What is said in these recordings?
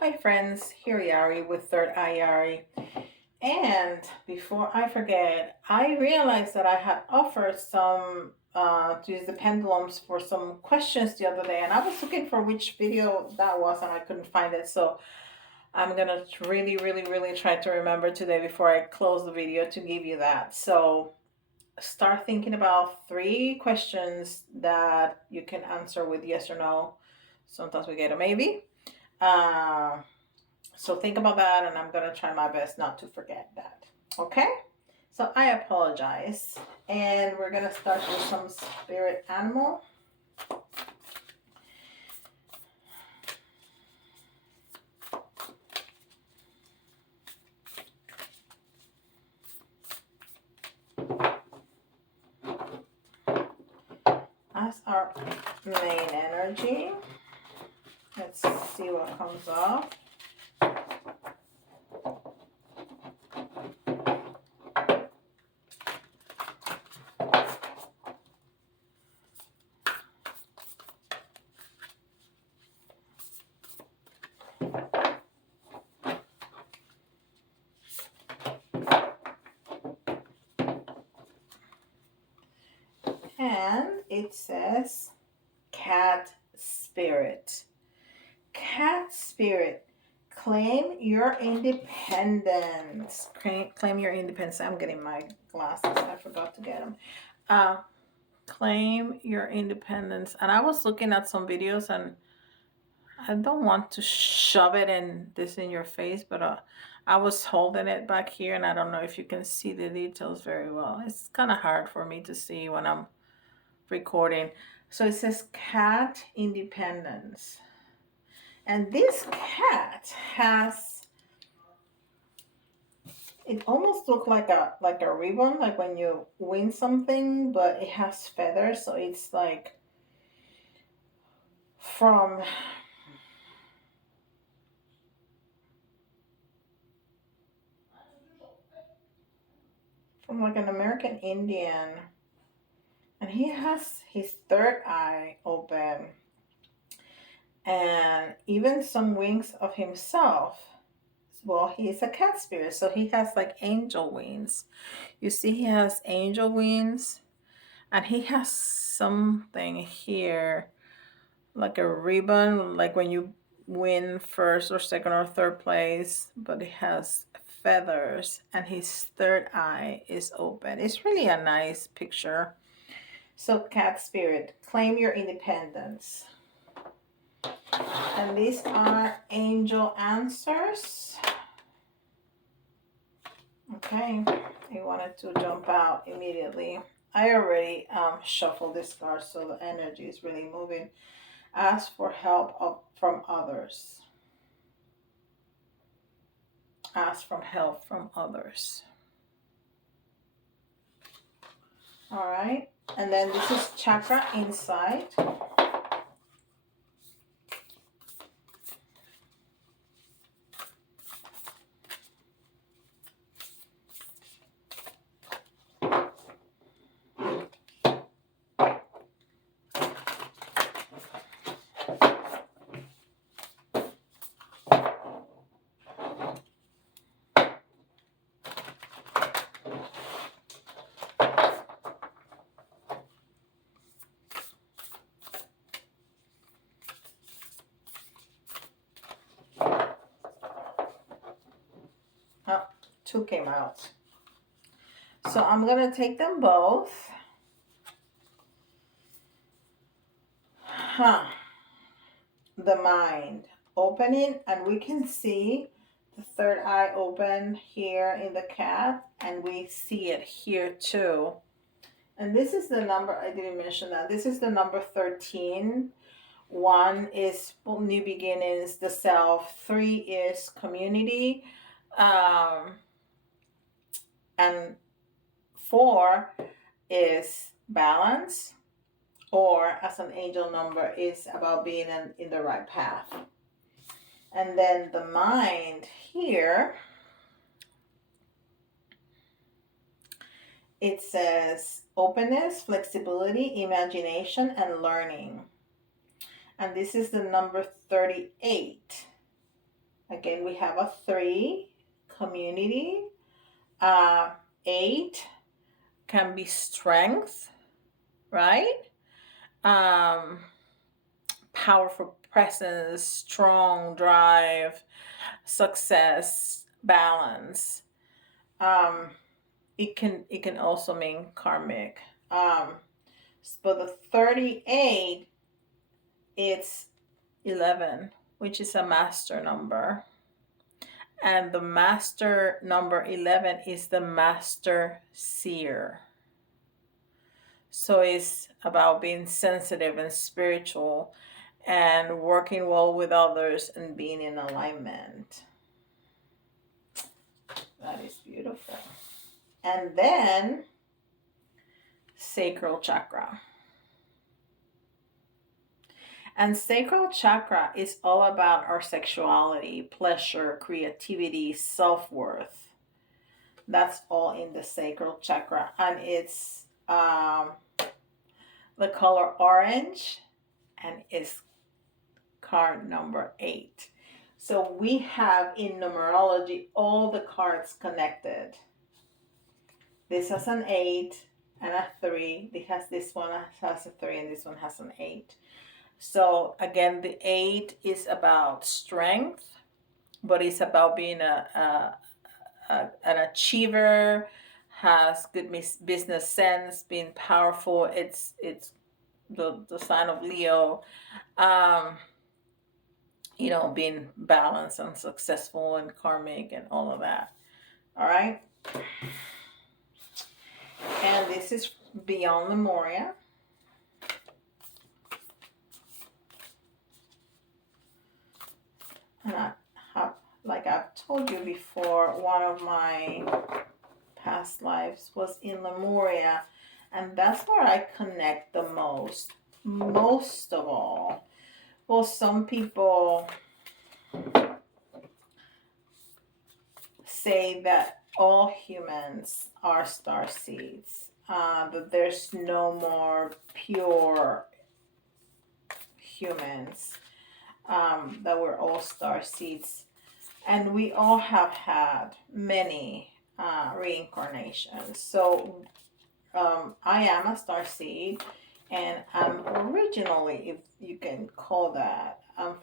Hi friends, here Yari with Third Eye Yari. And before I forget, I realized that I had offered some to use the pendulums for some questions the other day, and I was looking for which video that was, and I couldn't find it. So I'm gonna really try to remember today before I close the video to give you that. So start thinking about 3 questions that you can answer with yes or no. Sometimes we get a maybe. Uh, so think about that, and I'm gonna try my best not to forget that. Okay? So I apologize. And we're gonna start with some spirit animal. As our main energy. Let's see what comes up. And it says cat spirit. Cat spirit. Claim your independence. Claim your independence. I'm getting my glasses. I forgot to get them. Claim your independence. And I was looking at some videos, and I don't want to shove it in your face, but I was holding it back here, and I don't know if you can see the details very well. It's kind of hard for me to see when I'm recording. So it says cat independence. And this cat has, it almost looks like a ribbon, like when you win something, but it has feathers, so it's like from like an American Indian. And he has his third eye open, and even some wings of himself. Well, he is a cat spirit, so he has like angel wings. You see, he has angel wings, and he has something here, like a ribbon, like when you win first or second or third place, but it has feathers, and his third eye is open. It's really a nice picture. So, cat spirit, claim your independence. And these are angel answers. Okay, he wanted to jump out immediately. I already shuffled this card, so the energy is really moving. Ask for help from others. Ask for help from others. All right, and then this is Chakra inside. Oh, 2 came out. So I'm going to take them both. The mind opening, and we can see the third eye open here in the cat, and we see it here too. And this is the number, I didn't mention that. This is the number 13. 1 is new beginnings, the self. 3 is community. And 4 is balance, or as an angel number is about being in the right path. And then the mind here, it says openness, flexibility, imagination, and learning. And this is the number 38. Again, we have a 3, community. 8 can be strength, right? Powerful presence, strong drive, success, balance. It can also mean karmic. But the 38, it's 11, which is a master number. And the master number 11 is the master seer. So it's about being sensitive and spiritual and working well with others and being in alignment. That is beautiful. And then sacral chakra. And sacral chakra is all about our sexuality, pleasure, creativity, self-worth. That's all in the sacral chakra. And it's the color orange, and it's card number 8. So we have in numerology all the cards connected. This has an 8 and a 3. This one has a 3 and this one has an 8. So again, the 8 is about strength, but it's about being an achiever, has good business sense, being powerful. It's the sign of Leo. Being balanced and successful and karmic and all of that. All right. And this is beyond Lemuria. And like I've told you before, one of my past lives was in Lemuria, and that's where I connect the most of all. Well, some people say that all humans are star seeds, that there's no more pure humans, that we're all star seeds. And we all have had many reincarnations. So I am a star seed, and I'm originally, if you can call that, I'm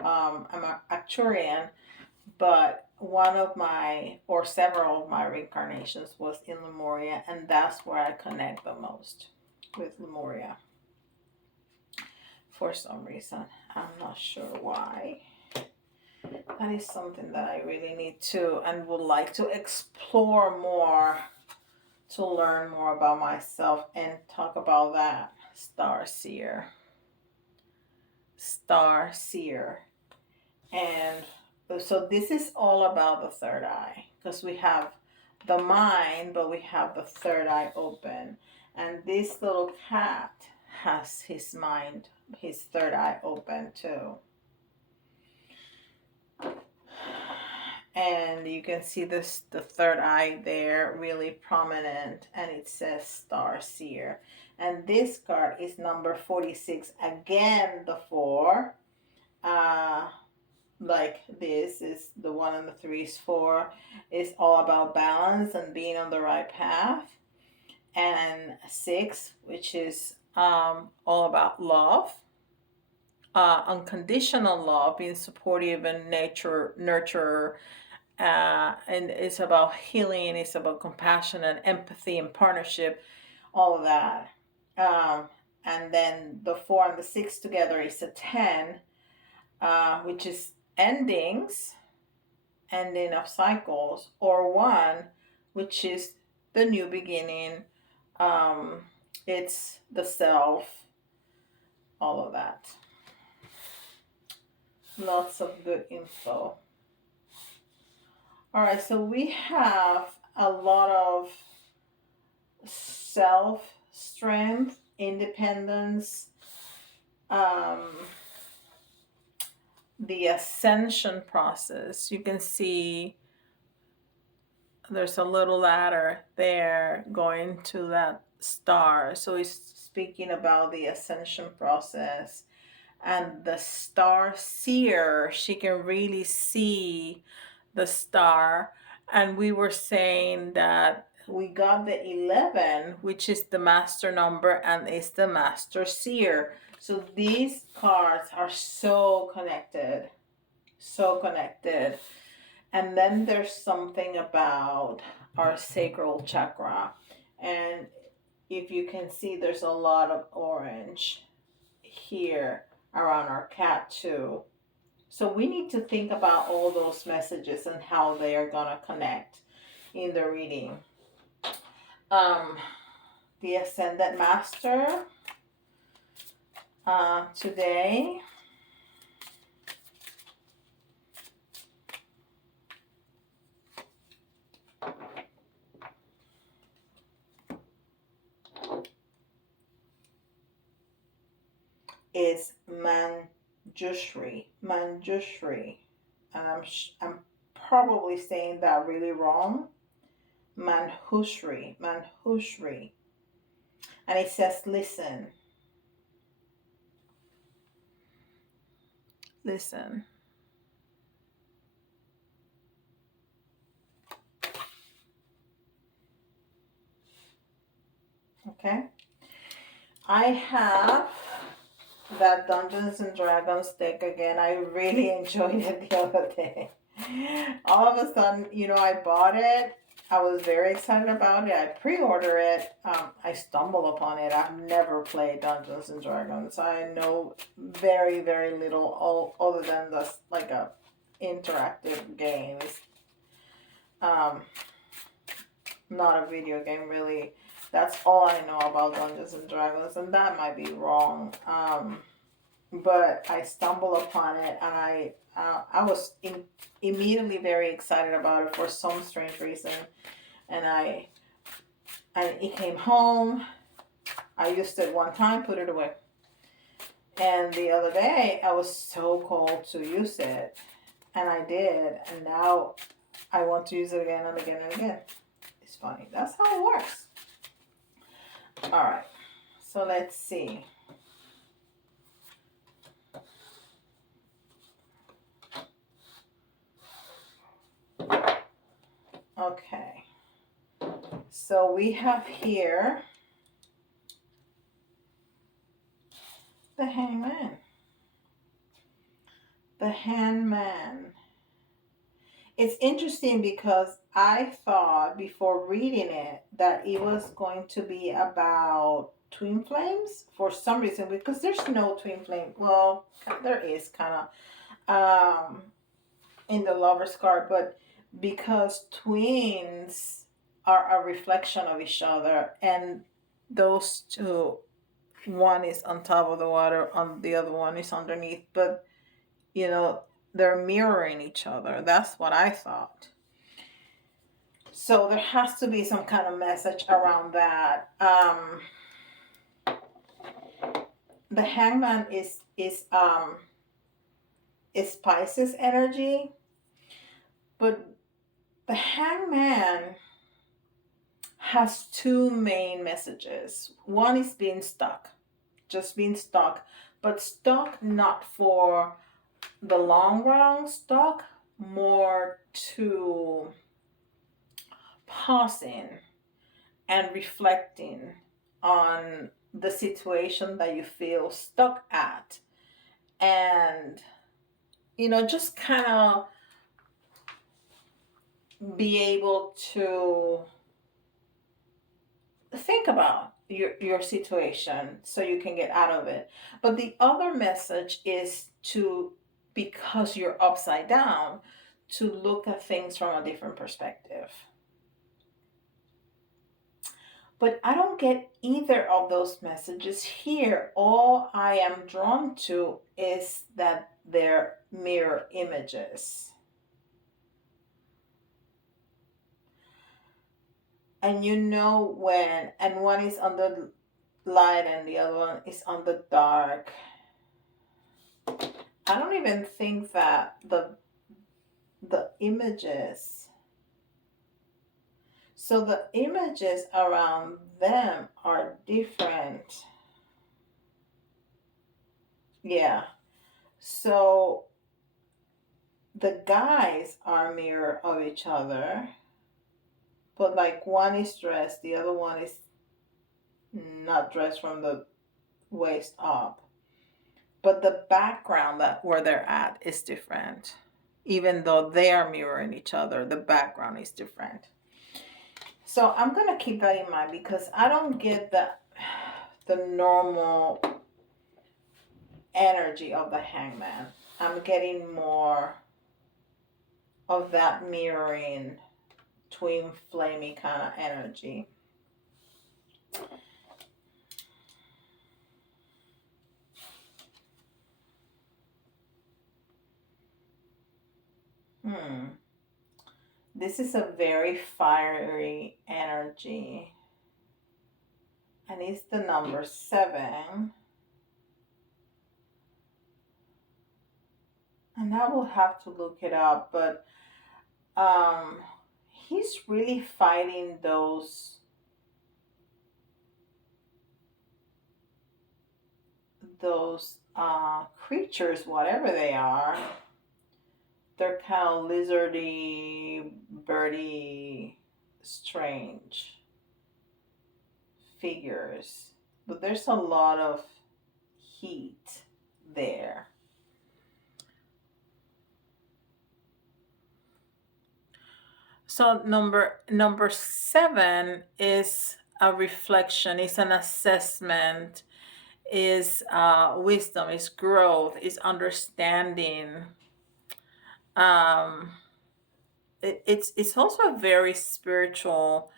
an Arcturian, but one of my, or several of my reincarnations was in Lemuria, and that's where I connect the most with Lemuria. For some reason, I'm not sure why. That is something that I really need to and would like to explore more, to learn more about myself and talk about that. Star seer. And so this is all about the third eye, because we have the mind, but we have the third eye open. And this little cat has his third eye open too. And you can see the third eye there really prominent, and it says star seer. And this card is number 46. Again, the 4. Like this is the 1 and the 3 is 4. It's all about balance and being on the right path. And 6, which is all about love. Unconditional love, being supportive and nurture, and it's about healing, it's about compassion and empathy and partnership, all of that. And then the 4 and the 6 together is a 10, which is ending of cycles, or 1, which is the new beginning. It's the self, all of that. Lots of good info. All right, so we have a lot of self-strength, independence, the ascension process. You can see there's a little ladder there going to that star. So he's speaking about the ascension process and the star seer, she can really see the star. And we were saying that we got the 11, which is the master number and is the master seer. So these cards are so connected, so connected. And then there's something about our sacral chakra. And if you can see, there's a lot of orange here around our cat too. So we need to think about all those messages and how they are going to connect in the reading. The Ascended Master today is Manjushri. Manjushri. And I'm probably saying that really wrong. Manhushri. Manhushri. And it says, listen. Listen. Okay. I have that Dungeons and Dragons deck again. I really enjoyed it the other day. All of a sudden, I bought it. I was very excited about it. I pre-ordered it. I stumbled upon it. I've never played Dungeons and Dragons. I know very, very little other than this, like a interactive games. Not a video game, really. That's all I know about Dungeons and Dragons, and that might be wrong. But I stumbled upon it, and I was immediately very excited about it for some strange reason. And it came home. I used it one time, put it away. And the other day, I was so called to use it, and I did. And now I want to use it again and again and again. It's funny. That's how it works. All right. So let's see. Okay. So we have here the Hangman. The Hangman. It's interesting because I thought before reading it that it was going to be about twin flames for some reason, because there's no twin flame. Well, there is kind of in the Lover's card, but because twins are a reflection of each other, and those two, one is on top of the water, on the other one is underneath, but they're mirroring each other. That's what I thought. So there has to be some kind of message around that. The Hangman is Pisces energy, but the Hangman has two main messages. One is being stuck, just being stuck, but stuck not for the long run, stuck more to pausing and reflecting on the situation that you feel stuck at, and just kind of be able to think about your situation so you can get out of it. But the other message is to, because you're upside down, to look at things from a different perspective. But I don't get either of those messages here. All I am drawn to is that they're mirror images. And and one is on the light and the other one is on the dark. I don't even think that the images, so the images around them are different. Yeah. So the guys are a mirror of each other, but like one is dressed, the other one is not dressed from the waist up. But the background that where they're at is different. Even though they are mirroring each other, the background is different. So I'm gonna keep that in mind because I don't get the normal energy of the hangman. I'm getting more of that mirroring twin flamey kind of energy. This is a very fiery energy. And it's the number 7. And I will have to look it up, but he's really fighting those creatures, whatever they are. They're kind of lizardy, birdy, strange figures. But there's a lot of heat there. So number 7 is a reflection, it's an assessment, is wisdom, is growth, is understanding. Um, it's also a very spiritual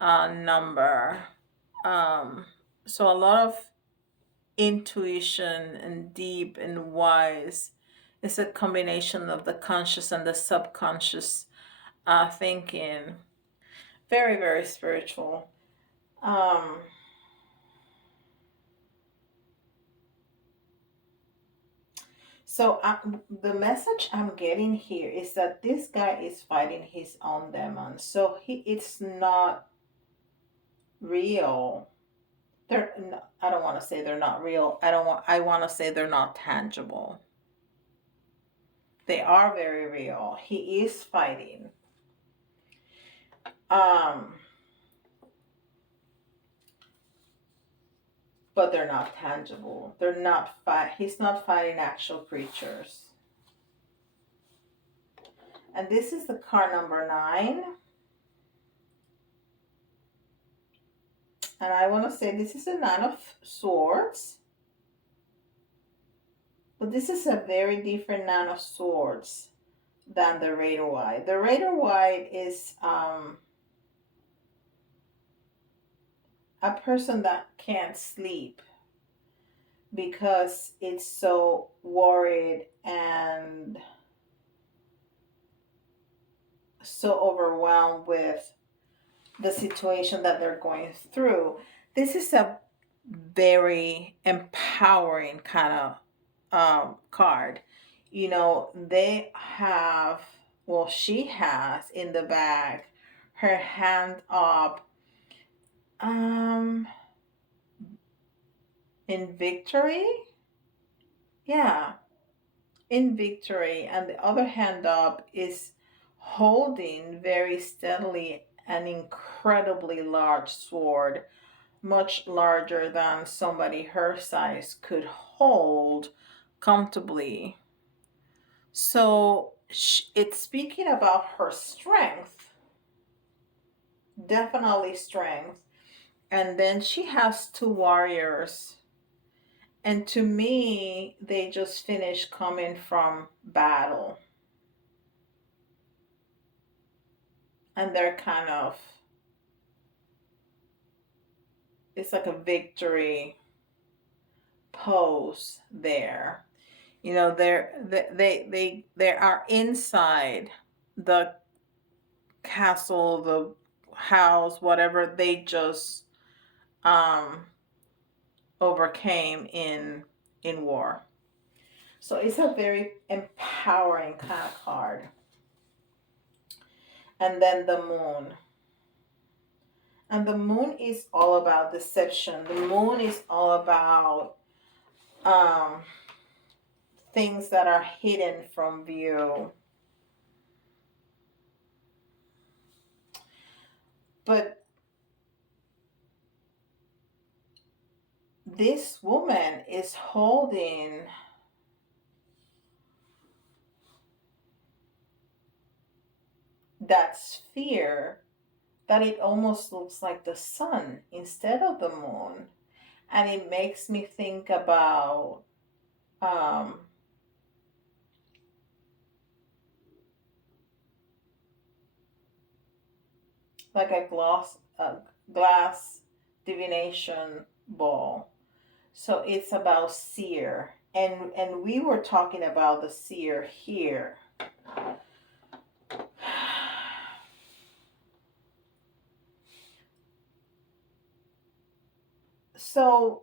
number. So a lot of intuition and deep and wise. It's a combination of the conscious and the subconscious thinking. Very, very spiritual. Um, so the message I'm getting here is that this guy is fighting his own demons. So it's not real. I don't want to say they're not real. I want to say they're not tangible. They are very real. He is fighting. But they're not tangible. They're not he's not fighting actual creatures. And this is the card number 9. And I want to say this is a 9 of Swords. But this is a very different 9 of Swords than the Raider White. The Raider White is a person that can't sleep because it's so worried and so overwhelmed with the situation that they're going through. This is a very empowering kind of card. You know, they have, well, she has in the bag her hand up in victory. Yeah, in victory. And the other hand up is holding very steadily an incredibly large sword, much larger than somebody her size could hold comfortably. So it's speaking about her strength, definitely strength. And then she has 2 warriors. And to me, they just finished coming from battle. And they're kind of, it's like a victory pose there. You know, they are inside the castle, the house, whatever they just overcame in war. So it's a very empowering kind of card. And then the moon. And the moon is all about deception. The moon is all about things that are hidden from view. But this woman is holding that sphere that it almost looks like the sun instead of the moon. And it makes me think about um, like a glass divination ball. So it's about seer. And we were talking about the seer here. So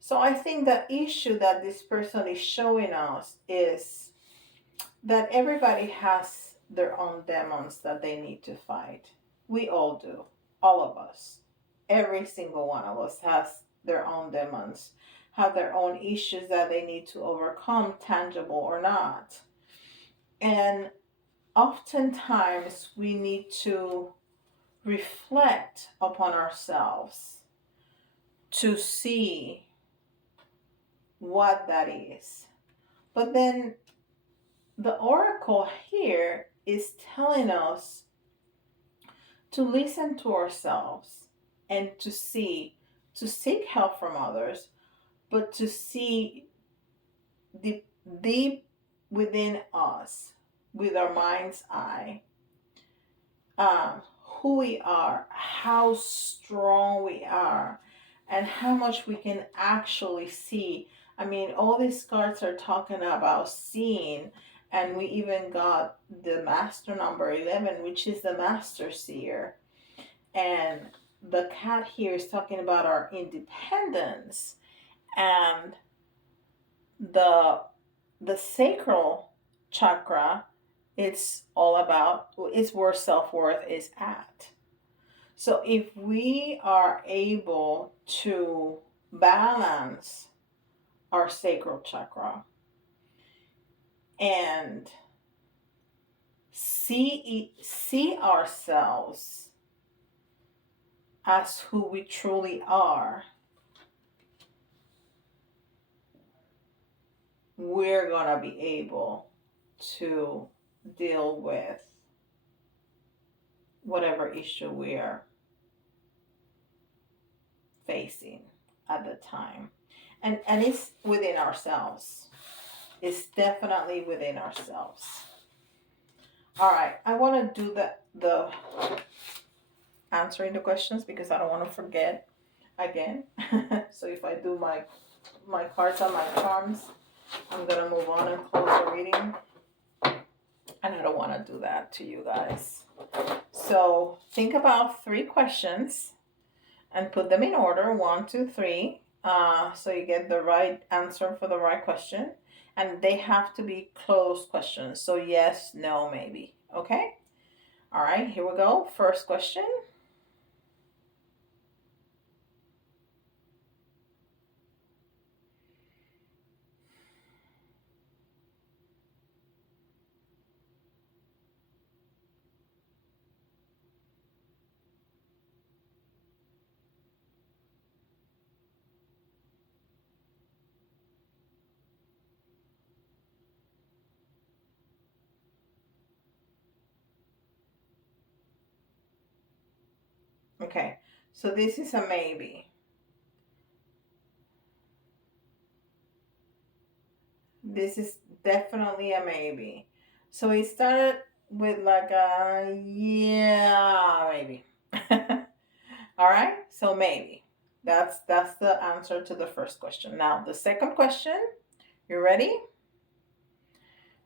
so I think the issue that this person is showing us is that everybody has their own demons that they need to fight. We all do. All of us. Every single one of us has their own demons, have their own issues that they need to overcome, tangible or not. And oftentimes we need to reflect upon ourselves to see what that is. But then the oracle here is telling us to listen to ourselves and to seek help from others, but to see deep within us, with our mind's eye, who we are, how strong we are, and how much we can actually see. I mean, all these cards are talking about seeing, and we even got the master number 11, which is the master seer. And the cat here is talking about our independence, and the sacral chakra, it's all about, it's where self-worth is at. So if we are able to balance our sacral chakra and see ourselves as who we truly are, we're gonna be able to deal with whatever issue we are facing at the time. And it's within ourselves. It's definitely within ourselves. All right, I want to do the answering the questions because I don't want to forget again. So if I do my cards and my charms, I'm gonna move on and close the reading, and I don't want to do that to you guys. So think about 3 questions and put them in order, 1, 2, 3, so you get the right answer for the right question. And they have to be closed questions. So yes, no, maybe. Okay? All right, here we go. First question. Okay, so this is a maybe. This is definitely a maybe. So it started with like a yeah, maybe. All right, so maybe. That's the answer to the first question. Now the second question. You ready?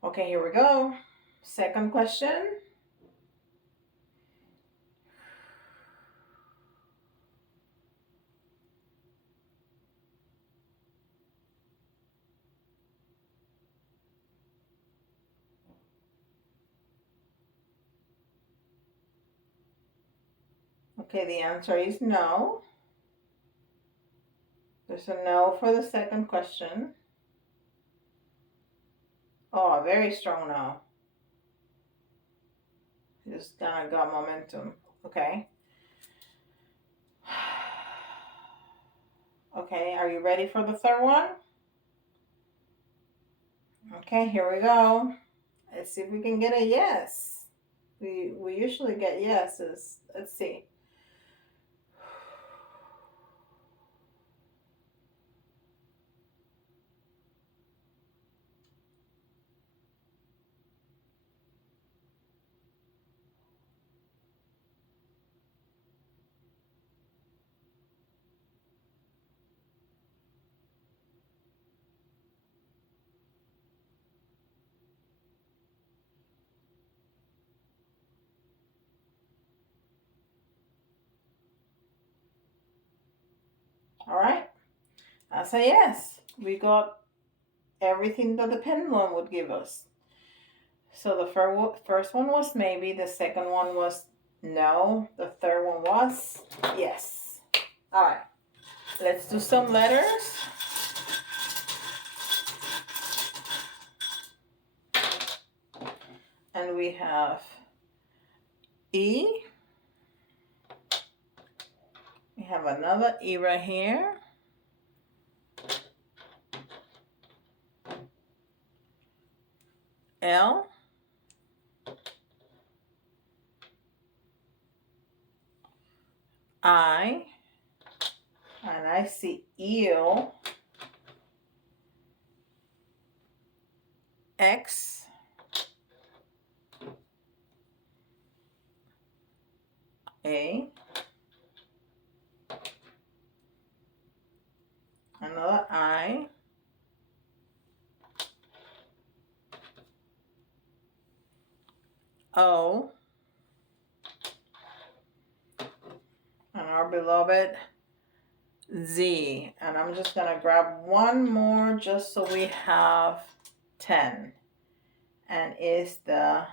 Okay, here we go. Second question. Okay, the answer is no. There's a no for the second question. Oh, a very strong no. Just kind of got momentum. Okay. Okay, are you ready for the third one? Okay, here we go. Let's see if we can get a yes. We usually get yeses. Let's see. All right. That's a yes. We got everything that the pendulum would give us. So the first one was maybe, the second one was no, the third one was yes. All right, let's do some letters. And we have E. We have another E right here. L. I. And I see eel. X. A. Another I. O. And our beloved Z. And I'm just going to grab one more just so we have 10. And it's the